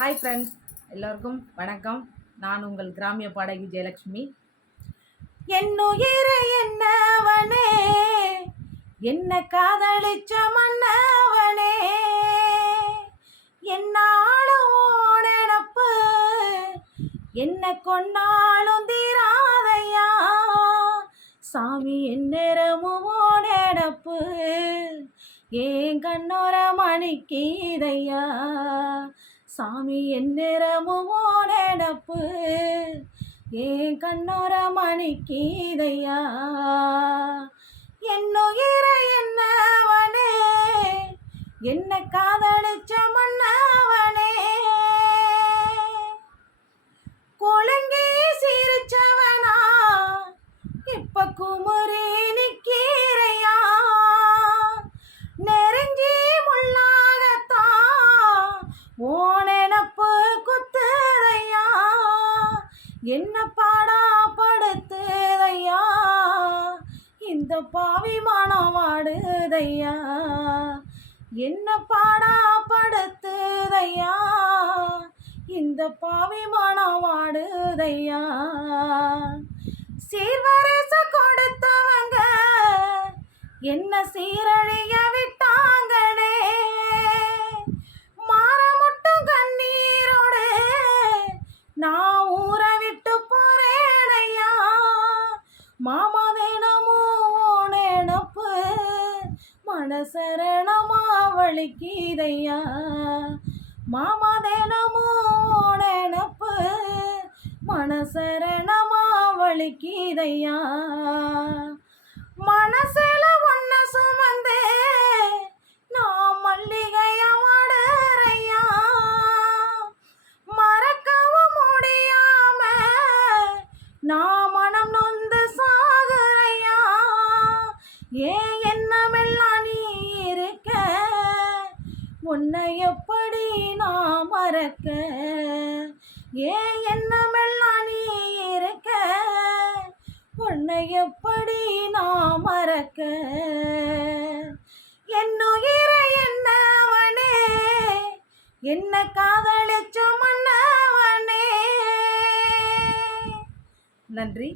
Hi friends, எல்லோருக்கும் வணக்கம். நான் உங்கள் கிராமிய பாடகி ஜெயலக்ஷ்மி. என்னுயிரை என்னவனே, என்ன காதலிச்ச மன்னவனே, என்னாலும் நினப்பு என்ன கொண்டாலும் தீராதையா சாமி, எந்நேரமும் நினப்பு ஏன் கண்ணோர மணிக்கீதையா சாமி, எந்நேரமும் நினப்பு ஏன் கண்ணோர மணிக்கீதையா. என்னுயிரை என்னவனே, என்ன காதலிச்ச மன்னவனே, கொலங்கி சிரிச்சவனா இப்ப குமரி நிக்கிறையா, நெருங்கி முள்ளாகத்தான் ஓனெனப்பு குத்துதையா, என்ன பாடா படுத்துதையா, இந்த பாவி மனம் வாடுதையா, என்ன பாடா படுத்துதையா, இந்த பாவி மனம் வாடுதையா. சீர்வரச கொடுத்தவங்க என்ன சீரழிய விட்டாங்களே, மாறமுட்டும் கண்ணீரோடு நான் ஊற விட்டு போறேனையா, மாமா தினமும் நினப்பு மனசரணமா வலிக்குதையா, மாமா தினமும் நினப்பு மனசரணமா வலிக்குதையா. மனசுல ஒன்ன சுமந்தே நான் மல்லிகையா வாடுறையா, மறக்கவும் முடியாம நான் மனம் நொந்து சாகுறையா, ஏன் என்னமெல்லாம் நீ இருக்க உன்னை எப்படி நான் மறக்க, ஏன் என்னமெல்லாம் நீ இருக்க உன்னை எப்படி நான் மறக்க. என்னுயிரை என்னவனே, என்ன காதலிச்ச மன்னவனே. நன்றி.